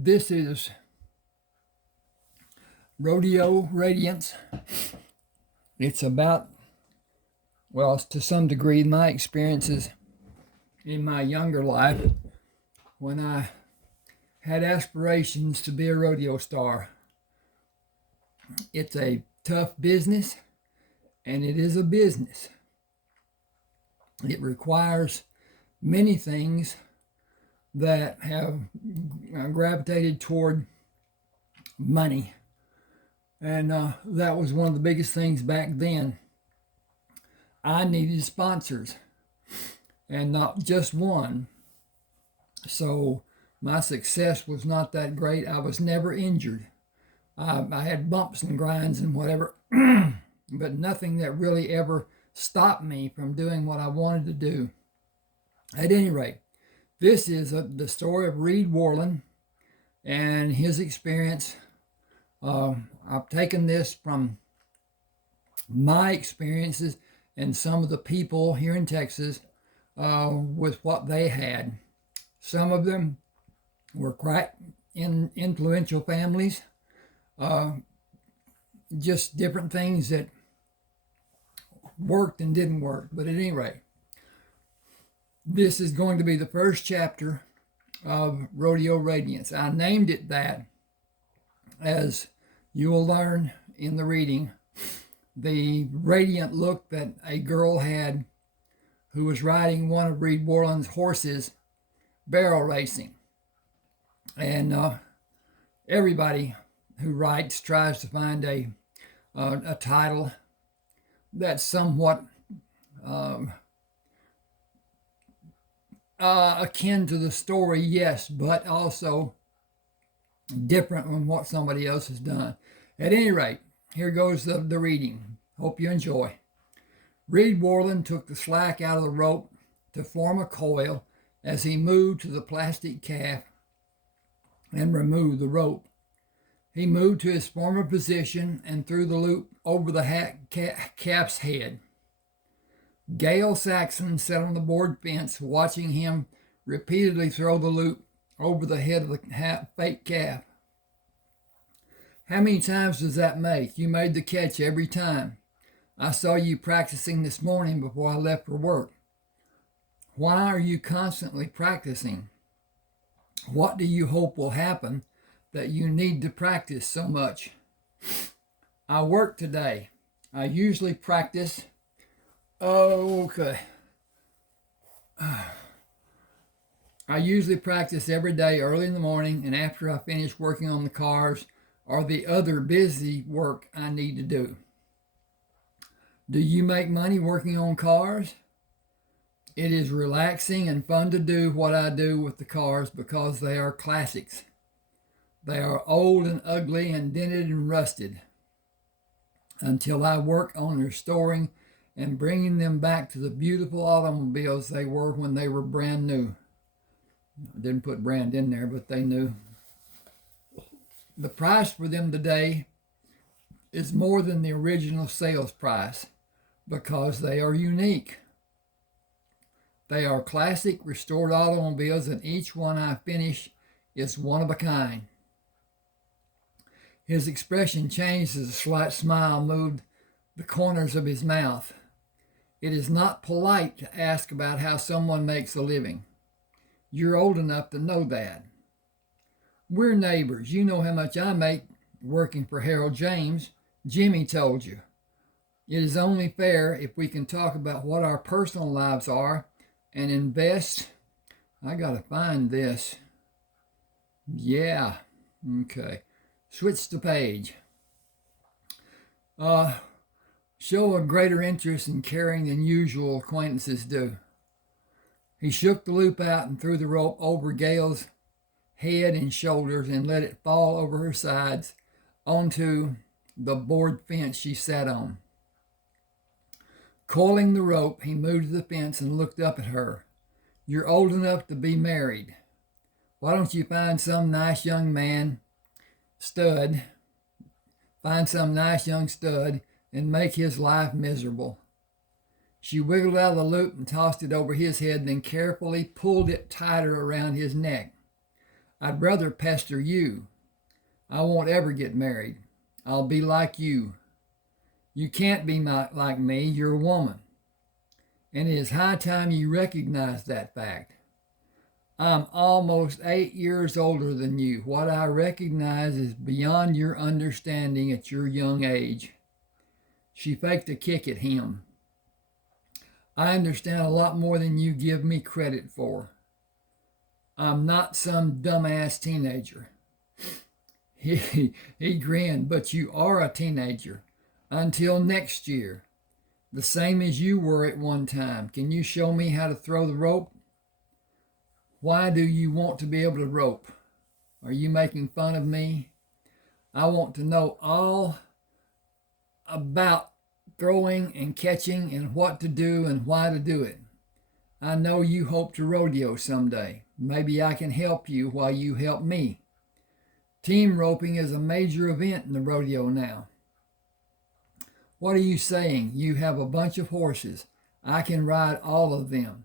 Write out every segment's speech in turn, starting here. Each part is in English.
This is Rodeo Radiance. It's about, well, to some degree, my experiences in my younger life when I had aspirations to be a rodeo star. It's a tough business, and it is a business. It requires many things that have gravitated toward money. And that was one of the biggest things back then. I needed sponsors, and not just one. So my success was not that great. I was never injured. I had bumps and grinds and whatever, but nothing that really ever stopped me from doing what I wanted to do. At any rate, this is the story of Worlan and his experience. I've taken this from my experiences and some of the people here in Texas with what they had. Some of them were quite influential families, just different things that worked and didn't work. But at any rate, this is going to be the first chapter of Rodeo Radiance. I named it that, as you will learn in the reading, the radiant look that a girl had who was riding one of Worlan's horses barrel racing. And everybody who writes tries to find a title that's somewhat akin to the story, yes, but also different from what somebody else has done. At any rate, here goes the reading. Hope you enjoy. Worlan took the slack out of the rope to form a coil as he moved to the plastic calf and removed the rope. He moved to his former position and threw the loop over the calf's head. Gail Saxon sat on the board fence watching him repeatedly throw the loop over the head of the fake calf. How many times does that make? You made the catch every time. I saw you practicing this morning before I left for work. Why are you constantly practicing? What do you hope will happen that you need to practice so much? I work today. I usually practice. I usually practice every day early in the morning and after I finish working on the cars or the other busy work I need to do. Do you make money working on cars? It is relaxing and fun to do what I do with the cars because they are classics. They are old and ugly and dented and rusted until I work on restoring and bringing them back to the beautiful automobiles they were when they were brand new. I didn't put brand in there, but they knew. The price for them today is more than the original sales price because they are unique. They are classic restored automobiles, and each one I finish is one of a kind. His expression changed as a slight smile moved the corners of his mouth. It is not polite to ask about how someone makes a living. You're old enough to know that. We're neighbors. You know how much I make working for Harold James. Jimmy told you. It is only fair if we can talk about what our personal lives are and invest. I gotta find this. Yeah. Okay. Switch the page. Show a greater interest in caring than usual acquaintances do. He shook the loop out and threw the rope over Gail's head and shoulders and let it fall over her sides onto the board fence she sat on. Coiling the rope, he moved to the fence and looked up at her. You're old enough to be married. Why don't you find some nice young stud, and make his life miserable? She wiggled out of the loop and tossed it over his head, then carefully pulled it tighter around his neck. I'd rather pester you. I won't ever get married. I'll be like you. You can't be like me. You're a woman. And it is high time you recognize that fact. I'm almost 8 years older than you. What I recognize is beyond your understanding at your young age. She faked a kick at him. I understand a lot more than you give me credit for. I'm not some dumbass teenager. He grinned, but you are a teenager. Until next year. The same as you were at one time. Can you show me how to throw the rope? Why do you want to be able to rope? Are you making fun of me? I want to know all about throwing and catching and what to do and why to do it. I know you hope to rodeo someday. Maybe I can help you while you help me. Team roping is a major event in the rodeo now. What are you saying? You have a bunch of horses. I can ride all of them.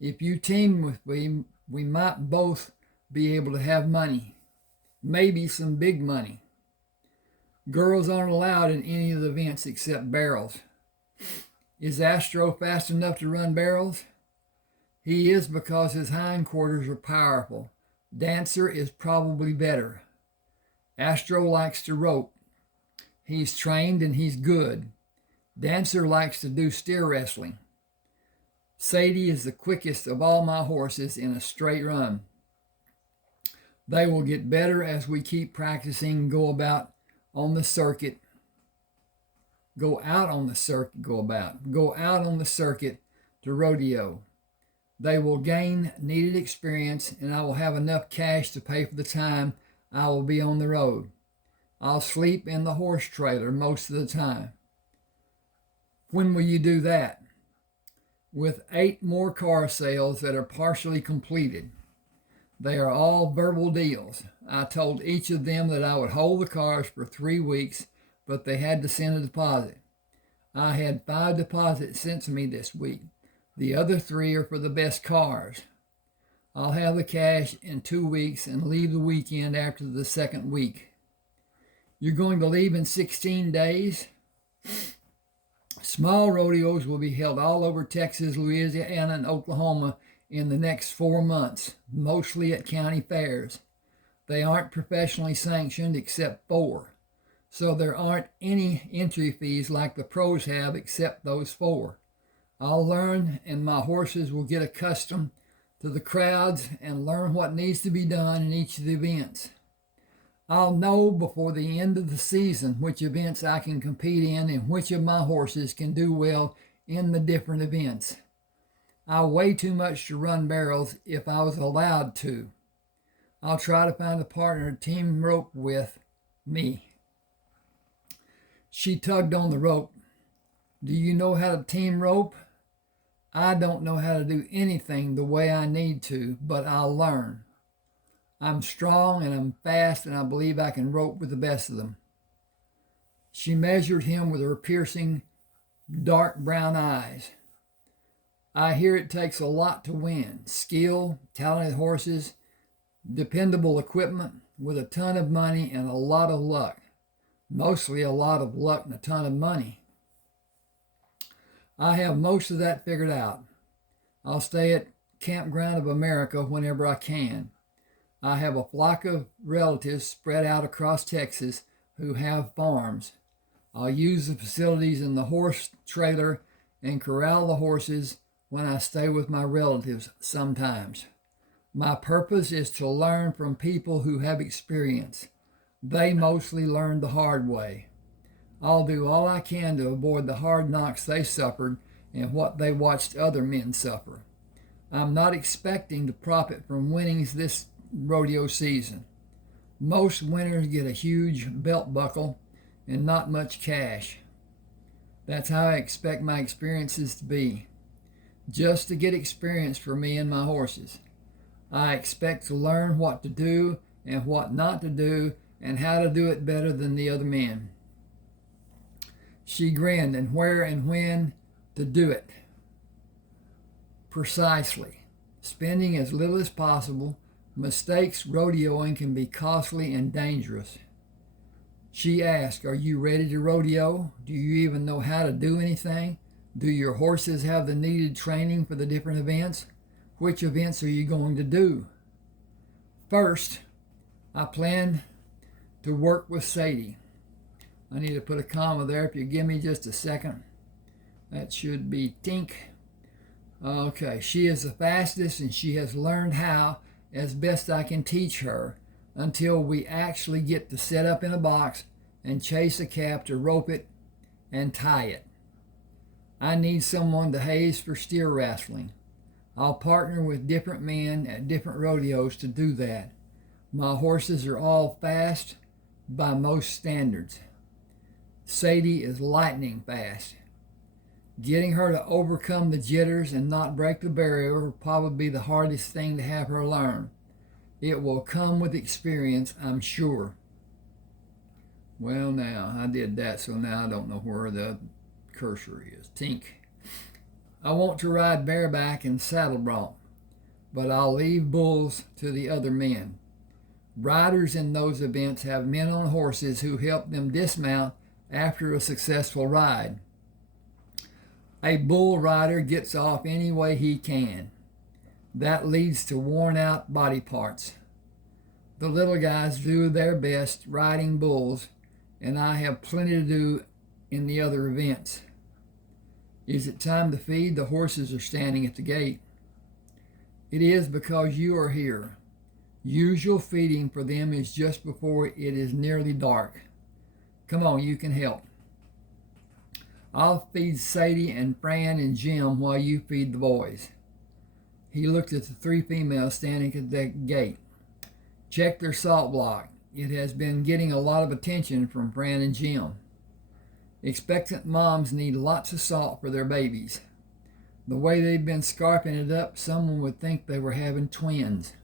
If you team with me, we might both be able to have money. Maybe some big money. Girls aren't allowed in any of the events except barrels. Is Astro fast enough to run barrels? He is because his hindquarters are powerful. Dancer is probably better. Astro likes to rope. He's trained and he's good. Dancer likes to do steer wrestling. Sadie is the quickest of all my horses in a straight run. They will get better as we keep practicing and go out on the circuit to rodeo. They will gain needed experience, and I will have enough cash to pay for the time I will be on the road. I'll sleep in the horse trailer most of the time. When will you do that? With 8 more car sales that are partially completed. They are all verbal deals. I told each of them that I would hold the cars for 3 weeks, but they had to send a deposit. I had 5 deposits sent to me this week. The other 3 are for the best cars. I'll have the cash in 2 weeks and leave the weekend after the second week. You're going to leave in 16 days? Small rodeos will be held all over Texas, Louisiana, and Oklahoma in the next 4 months, mostly at county fairs. They aren't professionally sanctioned except 4, so there aren't any entry fees like the pros have except those 4. I'll learn and my horses will get accustomed to the crowds and learn what needs to be done in each of the events. I'll know before the end of the season which events I can compete in and which of my horses can do well in the different events. I weigh too much to run barrels if I was allowed to. I'll try to find a partner to team rope with me. She tugged on the rope. Do you know how to team rope? I don't know how to do anything the way I need to, but I'll learn. I'm strong and I'm fast and I believe I can rope with the best of them. She measured him with her piercing, dark brown eyes. I hear it takes a lot to win. Skill, talented horses, dependable equipment with a ton of money and a lot of luck. Mostly a lot of luck and a ton of money. I have most of that figured out. I'll stay at Campground of America whenever I can. I have a flock of relatives spread out across Texas who have farms. I'll use the facilities in the horse trailer and corral the horses when I stay with my relatives sometimes. My purpose is to learn from people who have experience. They mostly learned the hard way. I'll do all I can to avoid the hard knocks they suffered and what they watched other men suffer. I'm not expecting to profit from winnings this rodeo season. Most winners get a huge belt buckle and not much cash. That's how I expect my experiences to be. Just to get experience for me and my horses. I expect to learn what to do and what not to do and how to do it better than the other men. She grinned. And where and when to do it. Precisely. Spending as little as possible, Mistakes rodeoing can be costly and dangerous. She asked, "Are you ready to rodeo? Do you even know how to do anything? Do your horses have the needed training for the different events? Which events are you going to do?" First, I plan to work with Sadie. I need to put a comma there if you give me just a second. That should be Tink. Okay, she is the fastest and she has learned how as best I can teach her until we actually get to set up in a box and chase a calf to rope it and tie it. I need someone to haze for steer wrestling. I'll partner with different men at different rodeos to do that. My horses are all fast by most standards. Sadie is lightning fast. Getting her to overcome the jitters and not break the barrier will probably be the hardest thing to have her learn. It will come with experience, I'm sure. Well, now, I did that, so now I don't know where the cursor is. Tink. I want to ride bareback and saddle bronc, but I'll leave bulls to the other men. Riders in those events have men on horses who help them dismount after a successful ride. A bull rider gets off any way he can. That leads to worn out body parts. The little guys do their best riding bulls, and I have plenty to do in the other events. Is it time to feed? The horses are standing at the gate. It is because you are here. Usual feeding for them is just before it is nearly dark. Come on, you can help. I'll feed Sadie and Fran and Jim while you feed the boys. He looked at the three females standing at the gate. Check their salt block. It has been getting a lot of attention from Fran and Jim. Expectant moms need lots of salt for their babies. The way they've been scarfing it up, someone would think they were having twins.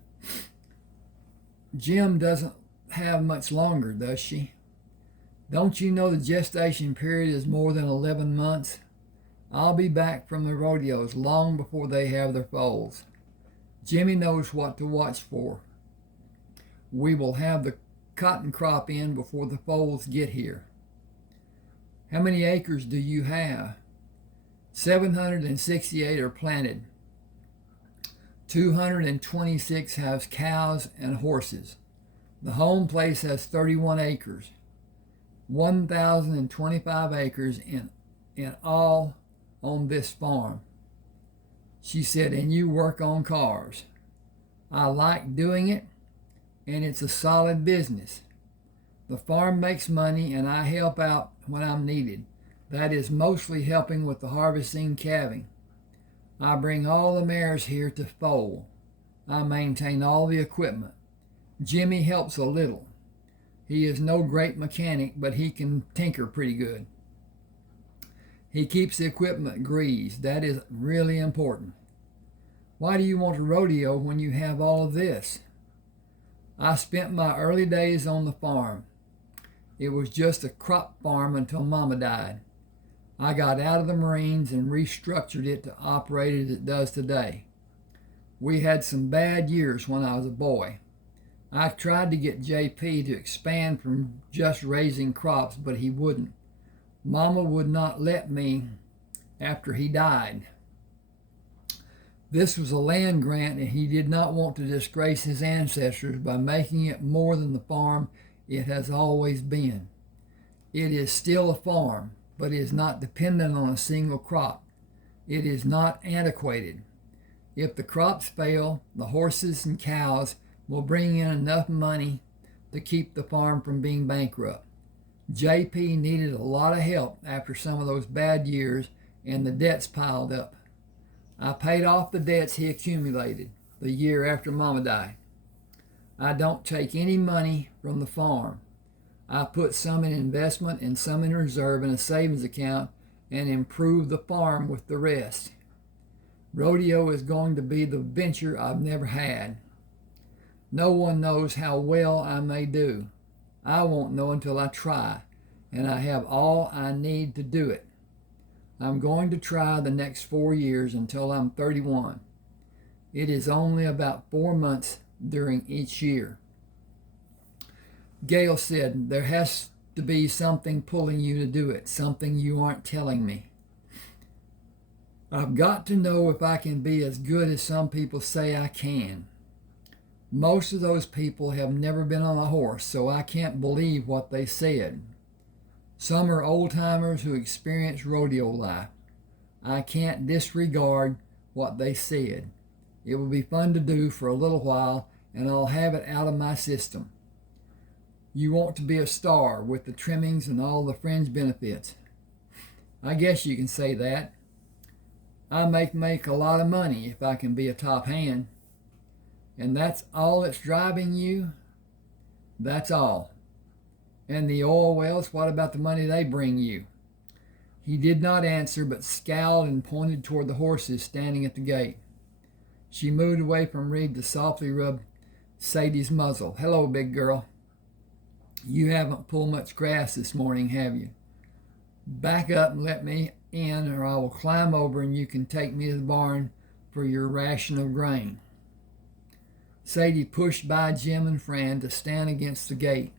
Jim doesn't have much longer, does she? Don't you know the gestation period is more than 11 months? I'll be back from the rodeos long before they have their foals. Jimmy knows what to watch for. We will have the cotton crop in before the foals get here. How many acres do you have? 768 are planted. 226 have cows and horses. The home place has 31 acres. 1,025 acres in all on this farm. She said, and you work on cars. I like doing it, and it's a solid business. The farm makes money, and I help out when I'm needed. That is mostly helping with the harvesting, calving. I bring all the mares here to foal. I maintain all the equipment. Jimmy helps a little. He is no great mechanic, but he can tinker pretty good. He keeps the equipment greased. That is really important. Why do you want to rodeo when you have all of this? I spent my early days on the farm. It was just a crop farm until Mama died. I got out of the Marines and restructured it to operate as it does today. We had some bad years when I was a boy. I tried to get JP to expand from just raising crops, but he wouldn't. Mama would not let me after he died. This was a land grant, and he did not want to disgrace his ancestors by making it more than the farm it has always been. It is still a farm, but it is not dependent on a single crop. It is not antiquated. If the crops fail, the horses and cows will bring in enough money to keep the farm from being bankrupt. JP needed a lot of help after some of those bad years, and the debts piled up. I paid off the debts he accumulated the year after Mama died. I don't take any money from the farm. I put some in investment and some in reserve in a savings account and improve the farm with the rest. Rodeo is going to be the venture I've never had. No one knows how well I may do. I won't know until I try, and I have all I need to do it. I'm going to try the next 4 years until I'm 31. It is only about 4 months during each year. Gail said, there has to be something pulling you to do it, something you aren't telling me. I've got to know if I can be as good as some people say I can. Most of those people have never been on a horse, so I can't believe what they said. Some are old-timers who experience rodeo life. I can't disregard what they said. It will be fun to do for a little while, and I'll have it out of my system. You want to be a star with the trimmings and all the fringe benefits. I guess you can say that. I make a lot of money if I can be a top hand. And that's all that's driving you? That's all. And the oil wells, what about the money they bring you? He did not answer, but scowled and pointed toward the horses standing at the gate. She moved away from Reed to softly rub Sadie's muzzle. Hello, big girl. You haven't pulled much grass this morning, have you? Back up and let me in, or I will climb over and you can take me to the barn for your ration of grain. Sadie pushed by Jim and Fran to stand against the gate.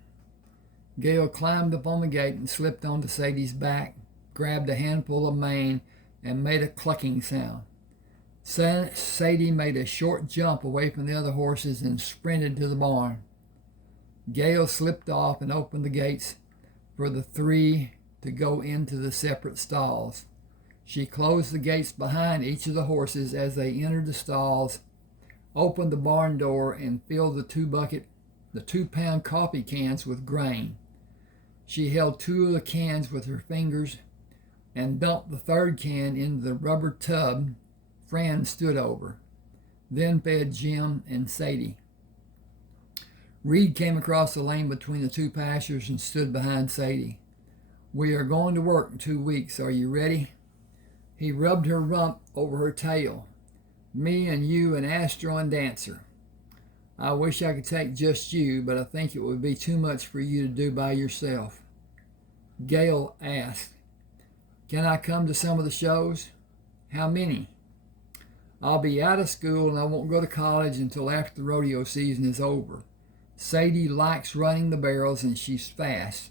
Gail climbed up on the gate and slipped onto Sadie's back, grabbed a handful of mane, and made a clucking sound. Sadie made a short jump away from the other horses and sprinted to the barn. Gail slipped off and opened the gates for the three to go into the separate stalls. She closed the gates behind each of the horses as they entered the stalls, opened the barn door, and filled the 2-pound coffee cans with grain. She held 2 of the cans with her fingers and dumped the 3rd can into the rubber tub Fran stood over, then fed Jim and Sadie. Reed came across the lane between the 2 pastures and stood behind Sadie. We are going to work in 2 weeks. Are you ready? He rubbed her rump over her tail. Me and you and Astro and Dancer. I wish I could take just you, but I think it would be too much for you to do by yourself. Gail asked, can I come to some of the shows? How many? I'll be out of school and I won't go to college until after the rodeo season is over. Sadie likes running the barrels and she's fast,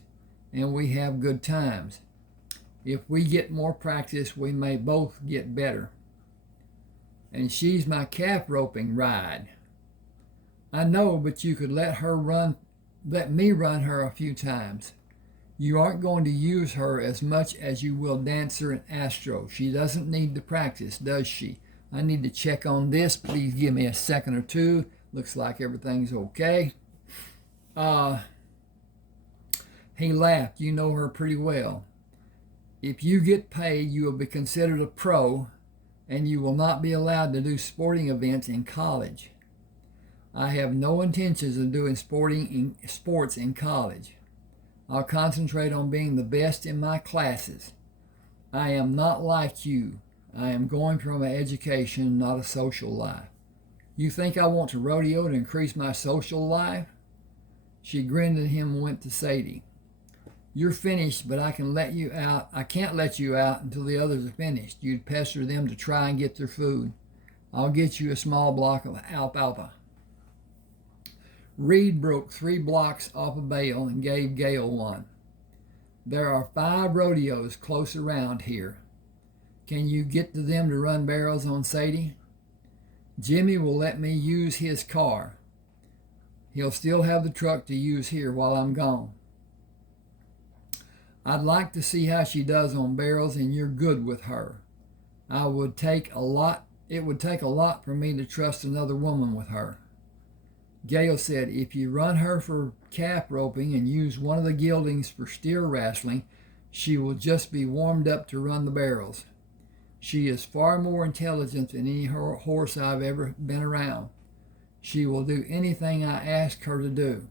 and we have good times. If we get more practice, we may both get better. And she's my calf roping ride. I know, but you could let me run her a few times. You aren't going to use her as much as you will Dancer and Astro. She doesn't need to practice, does she? I need to check on this. Please give me a second or two. Looks like everything's okay. He laughed. You know her pretty well. If you get paid, you will be considered a pro, and you will not be allowed to do sporting events in college. I have no intentions of doing sports in college. I'll concentrate on being the best in my classes. I am not like you. I am going for my education, not a social life. You think I want to rodeo to increase my social life? She grinned at him and went to Sadie. You're finished, but I can't let you out until the others are finished. You'd pester them to try and get their food. I'll get you a small block of alfalfa. Reed broke 3 blocks off a bale and gave Gail one. There are 5 rodeos close around here. Can you get to them to run barrels on Sadie? Jimmy will let me use his car. He'll still have the truck to use here while I'm gone. I'd like to see how she does on barrels, and you're good with her. It would take a lot for me to trust another woman with her. Gail said, if you run her for calf roping and use one of the geldings for steer wrestling, she will just be warmed up to run the barrels. She is far more intelligent than any horse I've ever been around. She will do anything I ask her to do.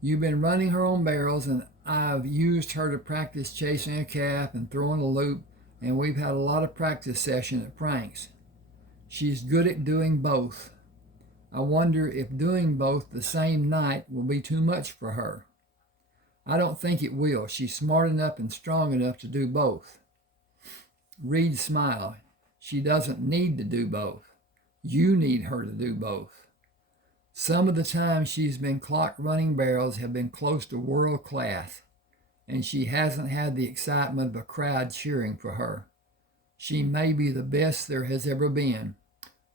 You've been running her on barrels, and I've used her to practice chasing a calf and throwing a loop, and we've had a lot of practice sessions at Frank's. She's good at doing both. I wonder if doing both the same night will be too much for her. I don't think it will. She's smart enough and strong enough to do both. Reed smiled. She doesn't need to do both. You need her to do both. Some of the times she's been clocked running barrels have been close to world class, and she hasn't had the excitement of a crowd cheering for her. She may be the best there has ever been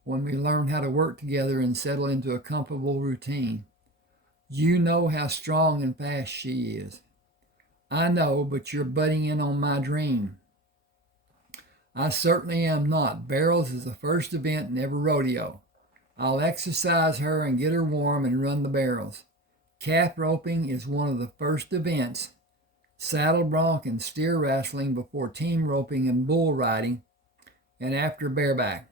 when we learn how to work together and settle into a comfortable routine. You know how strong and fast she is. I know, but you're butting in on my dream. I certainly am not. Barrels is the first event in every rodeo. I'll exercise her and get her warm and run the barrels. Calf roping is one of the first events. Saddle bronc and steer wrestling before team roping and bull riding, and after bareback.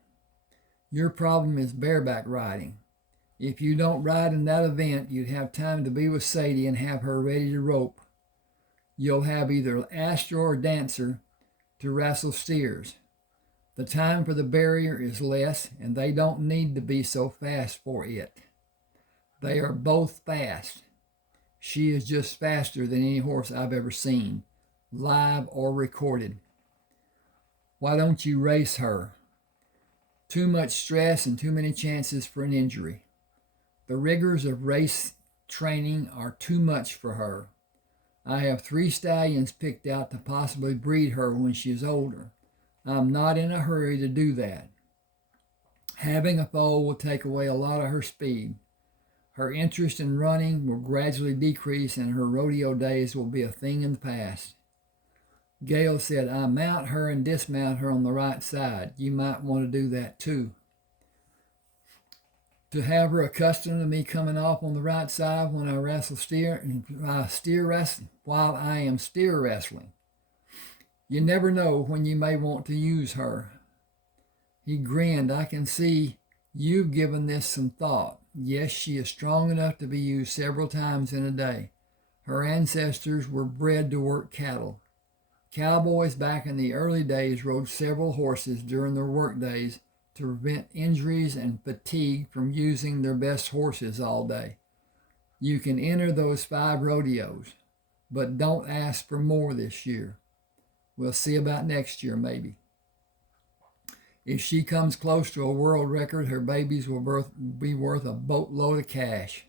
Your problem is bareback riding. If you don't ride in that event, you'd have time to be with Sadie and have her ready to rope. You'll have either Astro or Dancer to wrestle steers. The time for the barrier is less, and they don't need to be so fast for it. They are both fast. She is just faster than any horse I've ever seen, live or recorded. Why don't you race her? Too much stress and too many chances for an injury. The rigors of race training are too much for her. I have 3 stallions picked out to possibly breed her when she is older. I'm not in a hurry to do that. Having a foal will take away a lot of her speed. Her interest in running will gradually decrease, and her rodeo days will be a thing in the past. Gail said, I mount her and dismount her on the right side. You might want to do that too. To have her accustomed to me coming off on the right side when I wrestle steer wrestling while I am steer wrestling. You never know when you may want to use her. He grinned. I can see you've given this some thought. Yes, she is strong enough to be used several times in a day. Her ancestors were bred to work cattle. Cowboys back in the early days rode several horses during their work days to prevent injuries and fatigue from using their best horses all day. You can enter those 5 rodeos, but don't ask for more this year. We'll see about next year, maybe. If she comes close to a world record, her babies will be worth a boatload of cash.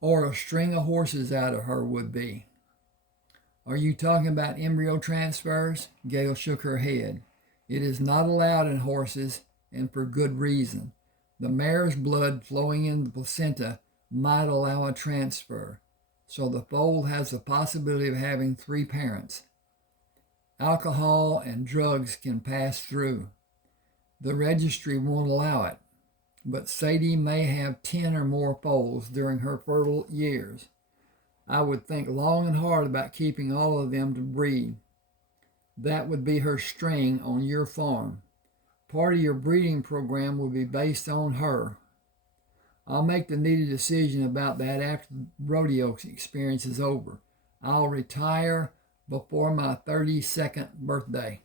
Or a string of horses out of her would be. Are you talking about embryo transfers? Gail shook her head. It is not allowed in horses, and for good reason. The mare's blood flowing in the placenta might allow a transfer, so the foal has the possibility of having 3 parents. Alcohol and drugs can pass through. The registry won't allow it, but Sadie may have 10 or more foals during her fertile years. I would think long and hard about keeping all of them to breed. That would be her string on your farm. Part of your breeding program will be based on her. I'll make the needed decision about that after the rodeo experience is over. I'll retire before my 32nd birthday.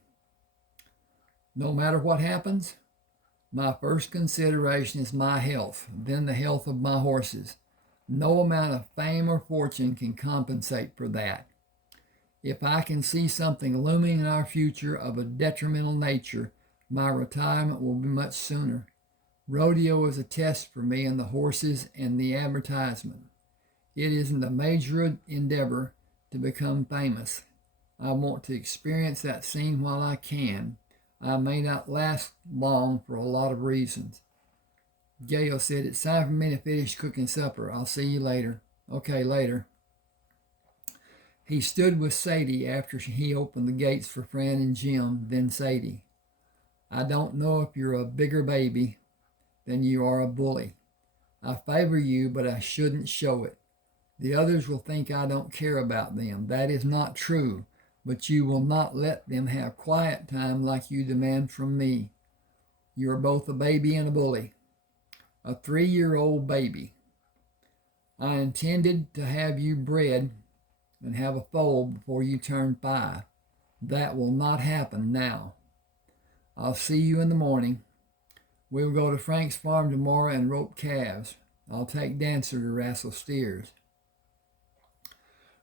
No matter what happens, my first consideration is my health, then the health of my horses. No amount of fame or fortune can compensate for that. If I can see something looming in our future of a detrimental nature, my retirement will be much sooner. Rodeo is a test for me and the horses and the advertisement. It isn't a major endeavor to become famous. I want to experience that scene while I can. I may not last long for a lot of reasons. Gail said, it's time for me to finish cooking supper. I'll see you later. Okay, later. He stood with Sadie after he opened the gates for Fran and Jim, then Sadie. I don't know if you're a bigger baby than you are a bully. I favor you, but I shouldn't show it. The others will think I don't care about them. That is not true, but you will not let them have quiet time like you demand from me. You are both a baby and a bully. A 3-year-old baby. I intended to have you bred and have a foal before you turn 5. That will not happen now. I'll see you in the morning. We'll go to Frank's farm tomorrow and rope calves. I'll take Dancer to wrestle steers.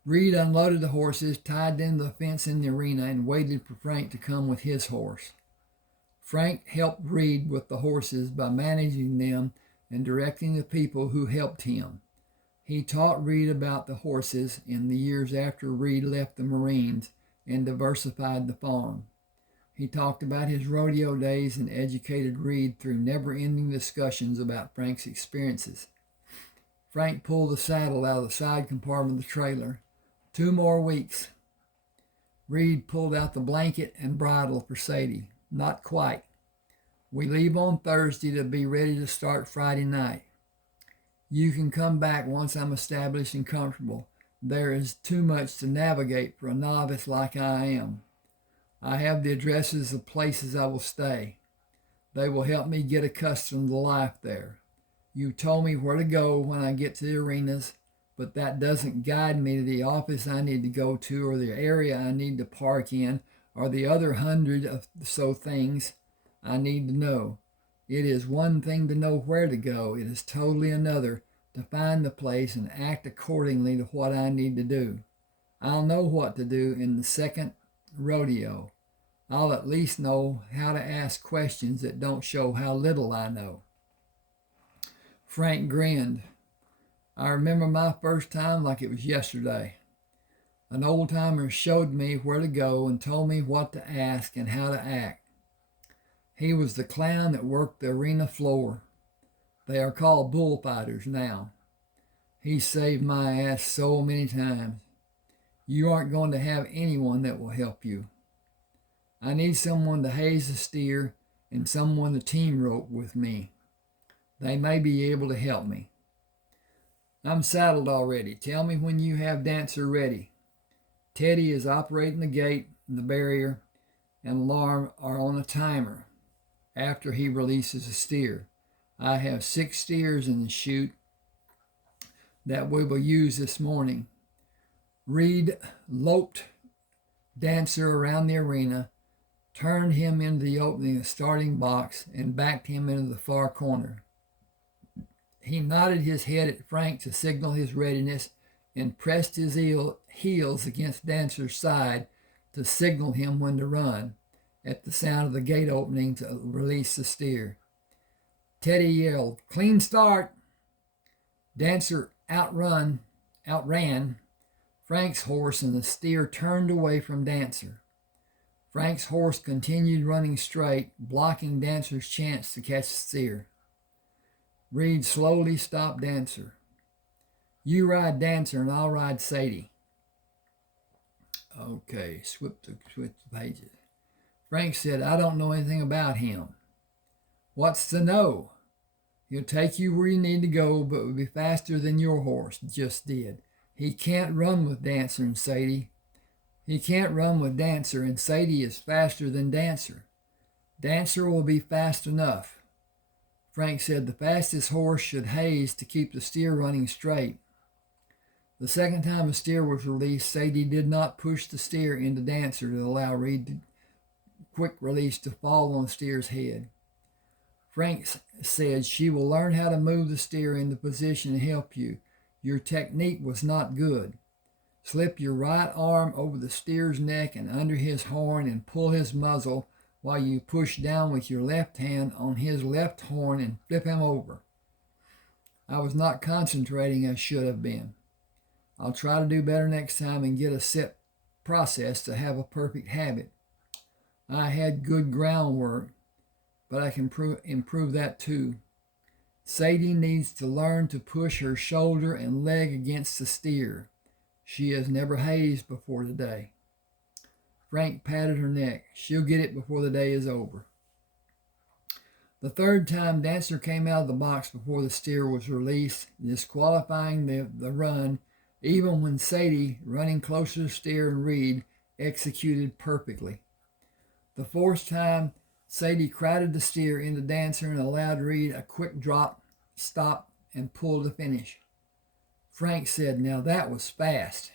Reed unloaded the horses, tied them to the fence in the arena, and waited for Frank to come with his horse. Frank helped Reed with the horses by managing them and directing the people who helped him. He taught Reed about the horses in the years after Reed left the Marines and diversified the farm. He talked about his rodeo days and educated Reed through never-ending discussions about Frank's experiences. Frank pulled the saddle out of the side compartment of the trailer. 2 more weeks. Reed pulled out the blanket and bridle for Sadie. Not quite. We leave on Thursday to be ready to start Friday night. You can come back once I'm established and comfortable. There is too much to navigate for a novice like I am. I have the addresses of places I will stay. They will help me get accustomed to life there. You told me where to go when I get to the arenas, but that doesn't guide me to the office I need to go to or the area I need to park in or the other 100 or so things I need to know. It is one thing to know where to go. It is totally another to find the place and act accordingly to what I need to do. I'll know what to do in the second rodeo. I'll at least know how to ask questions that don't show how little I know. Frank grinned. I remember my first time like it was yesterday. An old-timer showed me where to go and told me what to ask and how to act. He was the clown that worked the arena floor. They are called bullfighters now. He saved my ass so many times. You aren't going to have anyone that will help you. I need someone to haze the steer and someone to team rope with me. They may be able to help me. I'm saddled already. Tell me when you have Dancer ready. Teddy is operating the gate and the barrier and alarm are on a timer after he releases a steer. I have 6 steers in the chute that we will use this morning. Reed loped Dancer around the arena, turned him into the opening of the starting box, and backed him into the far corner. He nodded his head at Frank to signal his readiness and pressed his heels against Dancer's side to signal him when to run at the sound of the gate opening to release the steer. Teddy yelled, "Clean start!" Dancer outran Frank's horse and the steer turned away from Dancer. Frank's horse continued running straight, blocking Dancer's chance to catch the steer. Reed slowly stopped Dancer. You ride Dancer and I'll ride Sadie. Okay, switch the pages. Frank said, I don't know anything about him. What's to know? He'll take you where you need to go, but will be faster than your horse just did. He can't run with Dancer and Sadie. He can't run with Dancer, and Sadie is faster than Dancer. Dancer will be fast enough. Frank said the fastest horse should haze to keep the steer running straight. The second time a steer was released, Sadie did not push the steer into Dancer to allow Reed to quick release to fall on the steer's head. Frank said she will learn how to move the steer into position to help you. Your technique was not good. Slip your right arm over the steer's neck and under his horn and pull his muzzle while you push down with your left hand on his left horn and flip him over. I was not concentrating as should have been. I'll try to do better next time and get a set process to have a perfect habit. I had good groundwork, but I can improve that too. Sadie needs to learn to push her shoulder and leg against the steer. She has never hazed before today. Frank patted her neck. She'll get it before the day is over. The third time, Dancer came out of the box before the steer was released, disqualifying the run, even when Sadie, running closer to steer and Reed, executed perfectly. The fourth time, Sadie crowded the steer into Dancer and allowed Reed a quick drop, stop, and pull to finish. Frank said, now that was fast.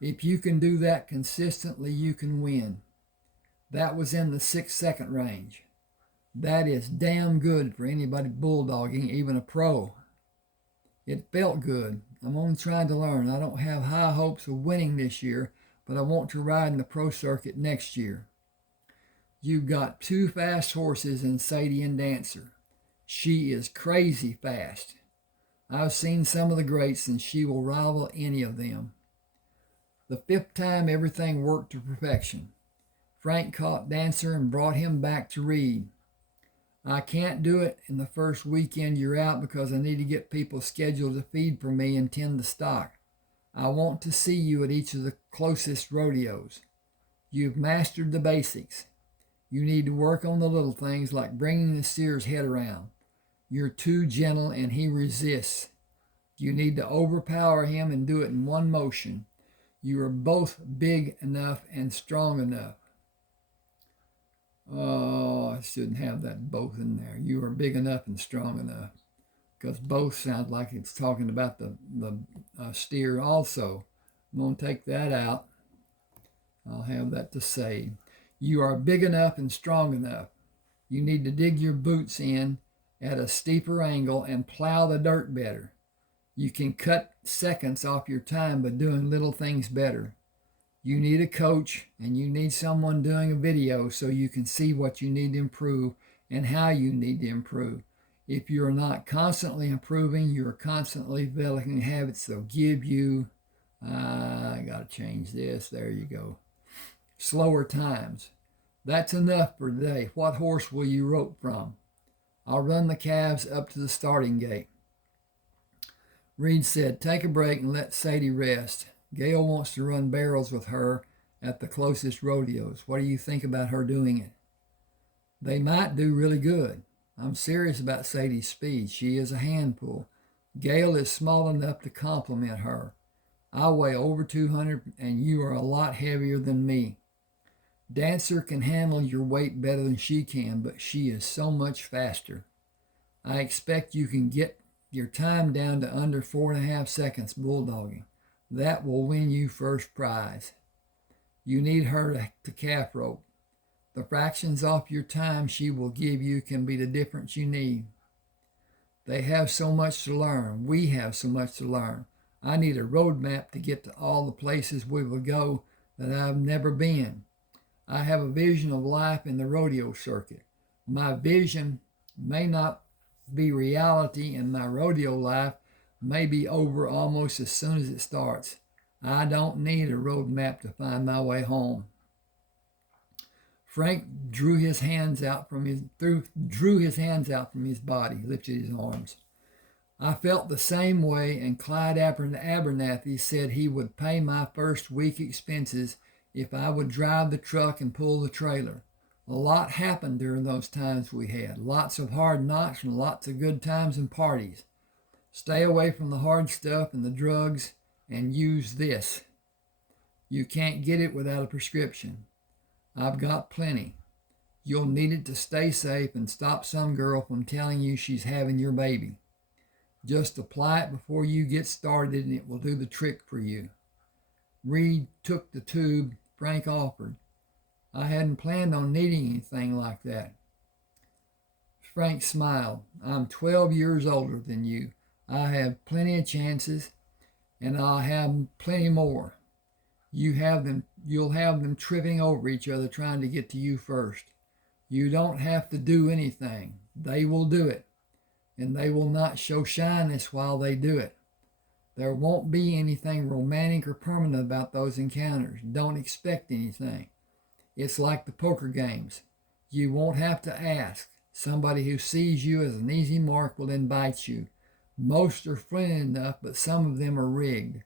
If you can do that consistently, you can win. That was in the 6-second range. That is damn good for anybody bulldogging, even a pro. It felt good. I'm only trying to learn. I don't have high hopes of winning this year, but I want to ride in the pro circuit next year. You've got 2 fast horses in Sadie and Dancer. She is crazy fast. I've seen some of the greats, and she will rival any of them. The fifth time, everything worked to perfection. Frank caught Dancer and brought him back to read. I can't do it in the first weekend you're out because I need to get people scheduled to feed for me and tend the stock. I want to see you at each of the closest rodeos. You've mastered the basics. You need to work on the little things like bringing the steer's head around. You're too gentle and he resists. You need to overpower him and do it in one motion. You are both big enough and strong enough. Oh, I shouldn't have that both in there. You are big enough and strong enough. Because both sound like it's talking about the steer also. I'm going to take that out. I'll have that to say. You are big enough and strong enough. You need to dig your boots in at a steeper angle and plow the dirt better. You can cut seconds off your time by doing little things better. You need a coach and you need someone doing a video so you can see what you need to improve and how you need to improve. If you're not constantly improving, you're constantly developing habits that'll give you, I got to change this, there you go, slower times. That's enough for today. What horse will you rope from? I'll run the calves up to the starting gate. Reed said, take a break and let Sadie rest. Gail wants to run barrels with her at the closest rodeos. What do you think about her doing it? They might do really good. I'm serious about Sadie's speed. She is a handful. Gail is small enough to complement her. I weigh over 200 and you are a lot heavier than me. Dancer can handle your weight better than she can, but she is so much faster. I expect you can get your time down to under 4.5 seconds bulldogging. That will win you first prize. You need her to calf rope. The fractions off your time she will give you can be the difference you need. They have so much to learn. We have so much to learn. I need a roadmap to get to all the places we will go that I've never been. I have a vision of life in the rodeo circuit. My vision may not be reality, and my rodeo life may be over almost as soon as it starts. I don't need a roadmap to find my way home. Frank drew his hands out from his body, lifted his arms. I felt the same way, and Clyde Abernathy said he would pay my first week expenses if I would drive the truck and pull the trailer. A lot happened during those times we had. Lots of hard knocks and lots of good times and parties. Stay away from the hard stuff and the drugs and use this. You can't get it without a prescription. I've got plenty. You'll need it to stay safe and stop some girl from telling you she's having your baby. Just apply it before you get started and it will do the trick for you. Reed took the tube Frank offered. I hadn't planned on needing anything like that. Frank smiled. I'm 12 years older than you. I have plenty of chances, and I'll have plenty more. You'll have them tripping over each other trying to get to you first. You don't have to do anything. They will do it, and they will not show shyness while they do it. There won't be anything romantic or permanent about those encounters. Don't expect anything. It's like the poker games. You won't have to ask. Somebody who sees you as an easy mark will invite you. Most are friendly enough, but some of them are rigged.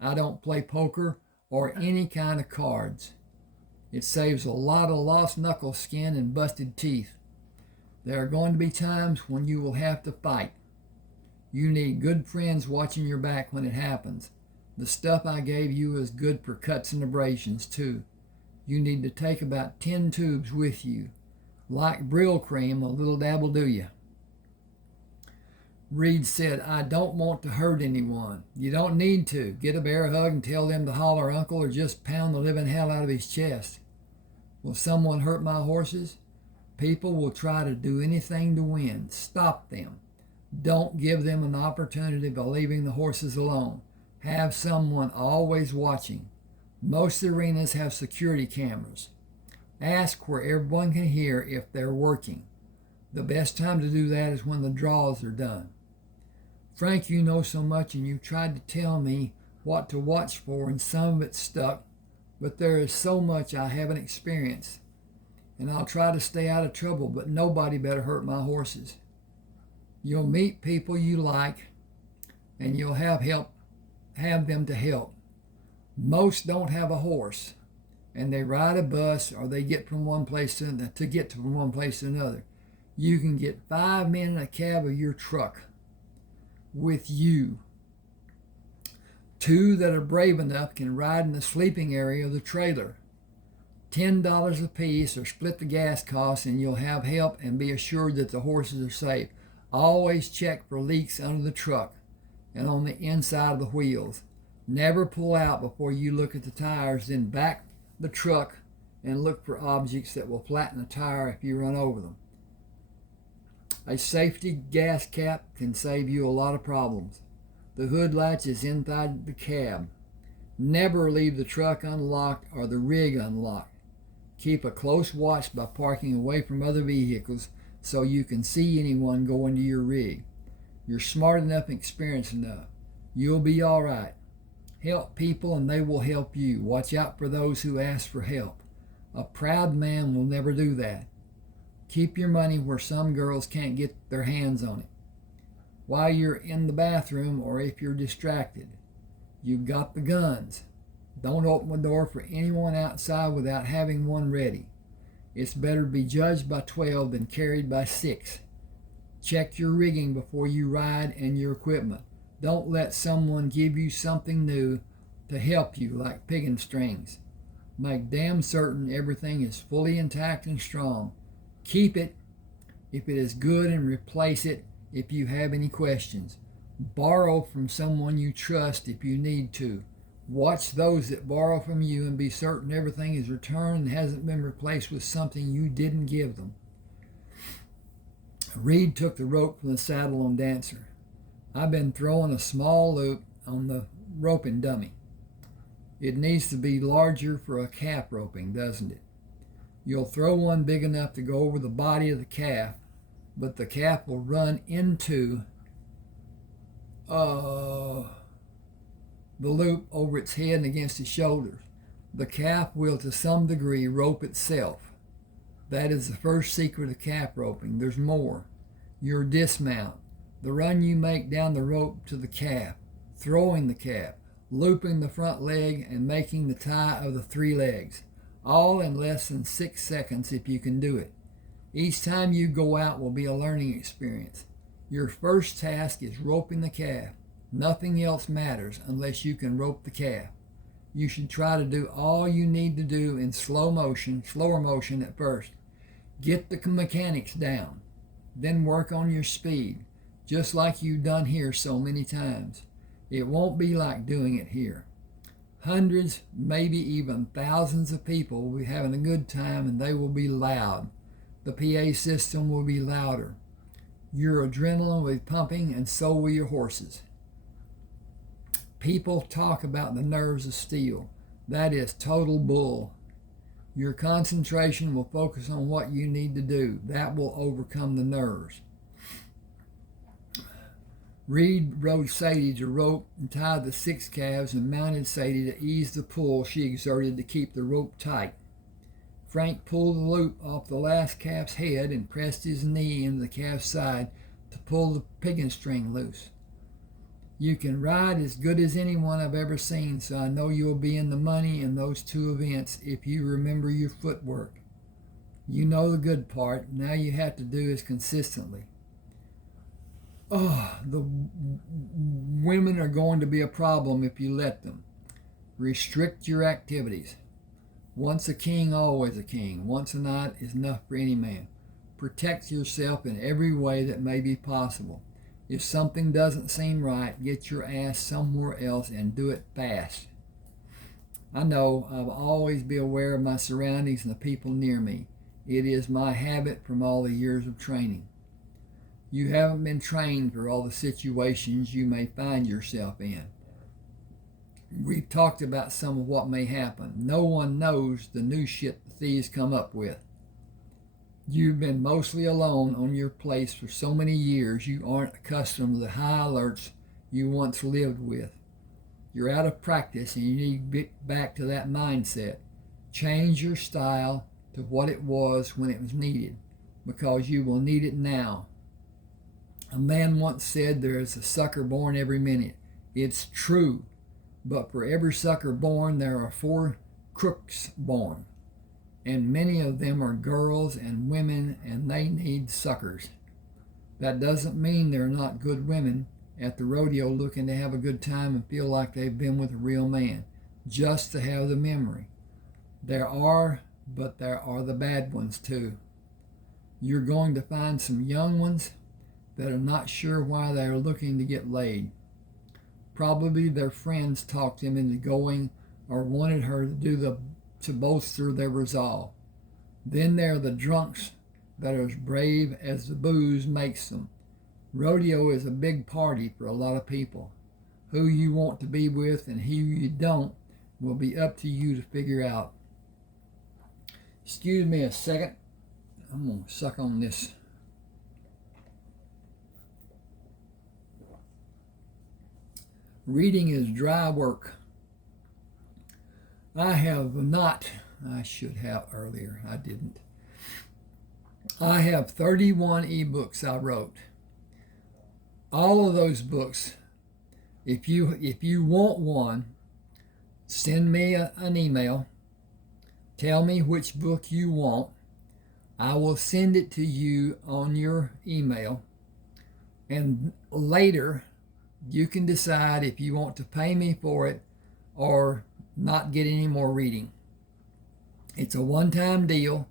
I don't play poker or any kind of cards. It saves a lot of lost knuckle skin and busted teeth. There are going to be times when you will have to fight. You need good friends watching your back when it happens. The stuff I gave you is good for cuts and abrasions too. You need to take about 10 tubes with you. Like Brill cream, a little dab will do you. Reed said, I don't want to hurt anyone. You don't need to. Get a bear hug and tell them to holler uncle or just pound the living hell out of his chest. Will someone hurt my horses? People will try to do anything to win. Stop them. Don't give them an opportunity by leaving the horses alone. Have someone always watching. Most arenas have security cameras. Ask where everyone can hear if they're working. The best time to do that is when the draws are done. Frank, you know so much and you've tried to tell me what to watch for, and some of it's stuck, but there is so much I haven't experienced, and I'll try to stay out of trouble, but nobody better hurt my horses. You'll meet people you like, and you'll have them to help. Most don't have a horse, and they ride a bus or they get from one place to get from one place to another. You can get 5 men in a cab of your truck with you. 2 that are brave enough can ride in the sleeping area of the trailer. $10 a piece, or split the gas costs, and you'll have help and be assured that the horses are safe. Always check for leaks under the truck and on the inside of the wheels. Never pull out before you look at the tires, then back the truck and look for objects that will flatten a tire if you run over them. A safety gas cap can save you a lot of problems. The hood latch is inside the cab. Never leave the truck unlocked or the rig unlocked. Keep a close watch by parking away from other vehicles so you can see anyone go into your rig. You're smart enough and experienced enough. You'll be all right. Help people and they will help you. Watch out for those who ask for help. A proud man will never do that. Keep your money where some girls can't get their hands on it. While you're in the bathroom or if you're distracted, you've got the guns. Don't open the door for anyone outside without having one ready. It's better to be judged by 12 than carried by 6. Check your rigging before you ride and your equipment. Don't let someone give you something new to help you, like picking strings. Make damn certain everything is fully intact and strong. Keep it if it is good and replace it if you have any questions. Borrow from someone you trust if you need to. Watch those that borrow from you and be certain everything is returned and hasn't been replaced with something you didn't give them. Reed took the rope from the saddle on Dancer. I've been throwing a small loop on the roping dummy. It needs to be larger for a calf roping, doesn't it? You'll throw one big enough to go over the body of the calf, but the calf will run into the loop over its head and against its shoulders. The calf will, to some degree, rope itself. That is the first secret of calf roping. There's more. Your dismount, the run you make down the rope to the calf, throwing the calf, looping the front leg, and making the tie of the 3 legs, all in less than 6 seconds if you can do it. Each time you go out will be a learning experience. Your first task is roping the calf. Nothing else matters unless you can rope the calf. You should try to do all you need to do in slower motion at first. Get the mechanics down, then work on your speed, just like you've done here so many times. It won't be like doing it here. Hundreds, maybe even thousands of people will be having a good time, and they will be loud. The PA system will be louder. Your adrenaline will be pumping, and so will your horses. People talk about the nerves of steel. That is total bull. Your concentration will focus on what you need to do. That will overcome the nerves. Reed rode Sadie to rope and tied the 6 calves and mounted Sadie to ease the pull she exerted to keep the rope tight. Frank pulled the loop off the last calf's head and pressed his knee into the calf's side to pull the picking string loose. You can ride as good as anyone I've ever seen, so I know you'll be in the money in those 2 events if you remember your footwork. You know the good part. Now you have to do is consistently. The women are going to be a problem if you let them. Restrict your activities. Once a king, always a king. Once a knight is enough for any man. Protect yourself in every way that may be possible. If something doesn't seem right, get your ass somewhere else and do it fast. I know I'll always be aware of my surroundings and the people near me. It is my habit from all the years of training. You haven't been trained for all the situations you may find yourself in. We've talked about some of what may happen. No one knows the new shit the thieves come up with. You've been mostly alone on your place for so many years you aren't accustomed to the high alerts you once lived with. You're out of practice and you need to get back to that mindset. Change your style to what it was when it was needed, because you will need it now. A man once said there is a sucker born every minute. It's true, but for every sucker born, there are 4 crooks born. And many of them are girls and women, and they need suckers. That doesn't mean they're not good women at the rodeo looking to have a good time and feel like they've been with a real man, just to have the memory. There are, but there are the bad ones too. You're going to find some young ones that are not sure why they are looking to get laid. Probably their friends talked them into going or wanted her to bolster their resolve. Then there are the drunks that are as brave as the booze makes them. Rodeo is a big party for a lot of people. Who you want to be with and who you don't will be up to you to figure out. Excuse me a second. I'm going to suck on this. Reading is dry work. I should have earlier, I didn't. I have 31 eBooks I wrote. All of those books, if you want one, send me an email. Tell me which book you want. I will send it to you on your email. And later, you can decide if you want to pay me for it or not get any more reading. It's a one-time deal,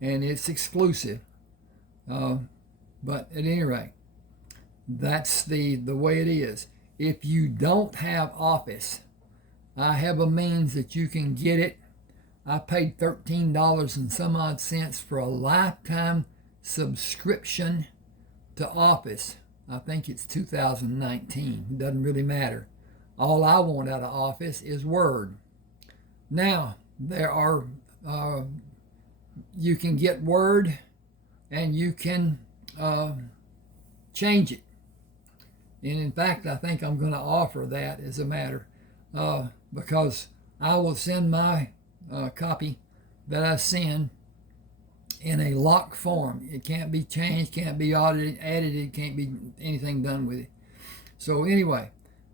and it's exclusive. But at any rate, that's the way it is. If you don't have Office, I have a means that you can get it. I paid $13 and some odd cents for a lifetime subscription to Office. I think it's 2019. It doesn't really matter. All I want out of Office is Word. Now, there are, you can get Word and you can change it. And in fact, I think I'm going to offer that as a matter, because I will send my copy that I send in a locked form. It can't be changed, can't be edited, can't be anything done with it. So anyway,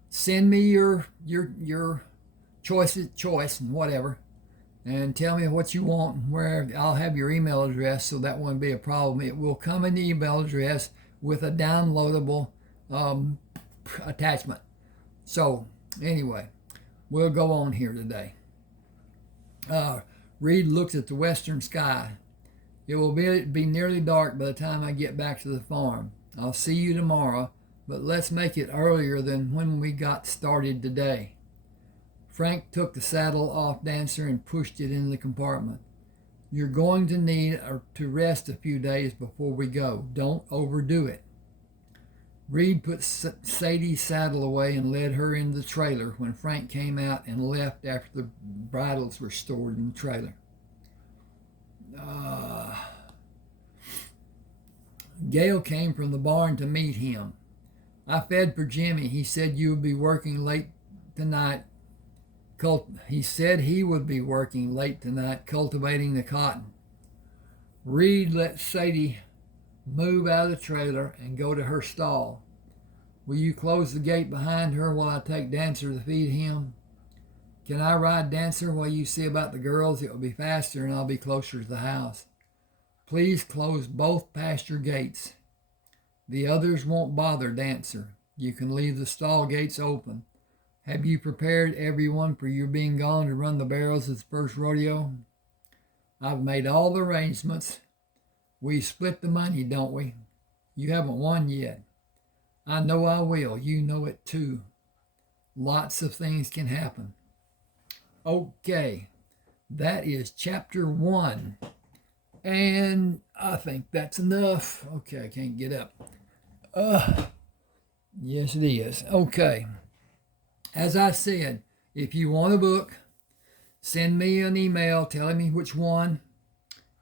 send me your choice and whatever, and tell me what you want and where. I'll have your email address, so that won't be a problem. It will come in the email address with a downloadable attachment. So anyway, we'll go on here today. Reed looked at the western sky. It will be nearly dark by the time I get back to the farm. I'll see you tomorrow, but let's make it earlier than when we got started today. Frank took the saddle off Dancer and pushed it in the compartment. You're going to need to rest a few days before we go. Don't overdo it. Reed put Sadie's saddle away and led her into the trailer when Frank came out and left after the bridles were stored in the trailer. Gail came from the barn to meet him. I fed for Jimmy. He said you would be working late tonight. He said he would be working late tonight cultivating the cotton. Reed let Sadie move out of the trailer and go to her stall. Will you close the gate behind her while I take Dancer to feed him? Can I ride Dancer while you see about the girls? It will be faster and I'll be closer to the house. Please close both pasture gates. The others won't bother Dancer. You can leave the stall gates open. Have you prepared everyone for your being gone to run the barrels at the first rodeo? I've made all the arrangements. We split the money, don't we? You haven't won yet. I know I will. You know it too. Lots of things can happen. Okay, that is chapter 1. And I think that's enough. Okay, I can't get up. Yes, it is. Okay. As I said, if you want a book, send me an email telling me which one,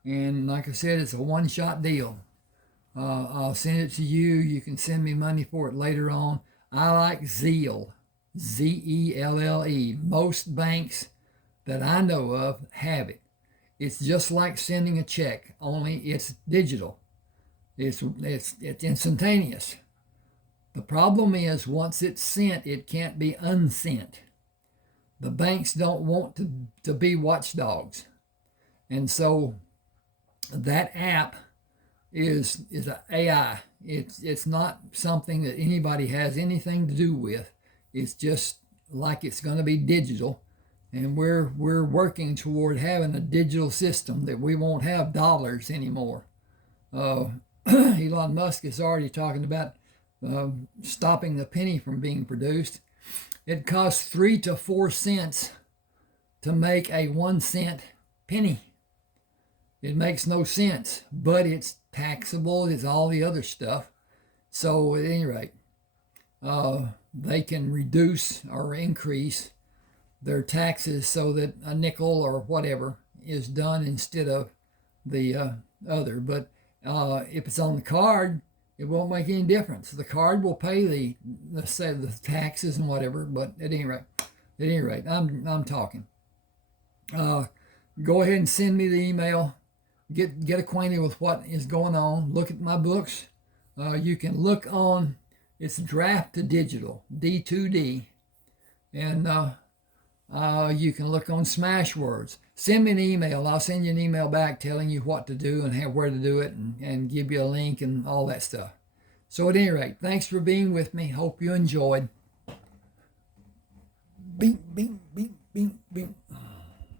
And like I said, it's a one-shot deal. I'll send it to you. You can send me money for it later on. I like Zelle, Zelle. Most banks that I know of have it. It's just like sending a check, only it's digital. It's instantaneous. The problem is once it's sent, it can't be unsent. The banks don't want to be watchdogs. And so that app is an AI. It's not something that anybody has anything to do with. It's just like it's going to be digital, and we're working toward having a digital system that we won't have dollars anymore. Elon Musk is already talking about stopping the penny from being produced. It costs 3 to 4 cents to make a 1 cent penny. It makes no sense, but it's taxable. It's all the other stuff. So at any rate, they can reduce or increase their taxes so that a nickel or whatever is done instead of the other. But if it's on the card, it won't make any difference. The card will pay let's say the taxes and whatever. But at any rate, I'm talking. Go ahead and send me the email. Get acquainted with what is going on. Look at my books. You can look on. It's draft to digital, D2D, and you can look on Smashwords. Send me an email. I'll send you an email back telling you what to do and where to do it, and give you a link and all that stuff. So at any rate, thanks for being with me. Hope you enjoyed. Beep, beep, beep, beep, beep.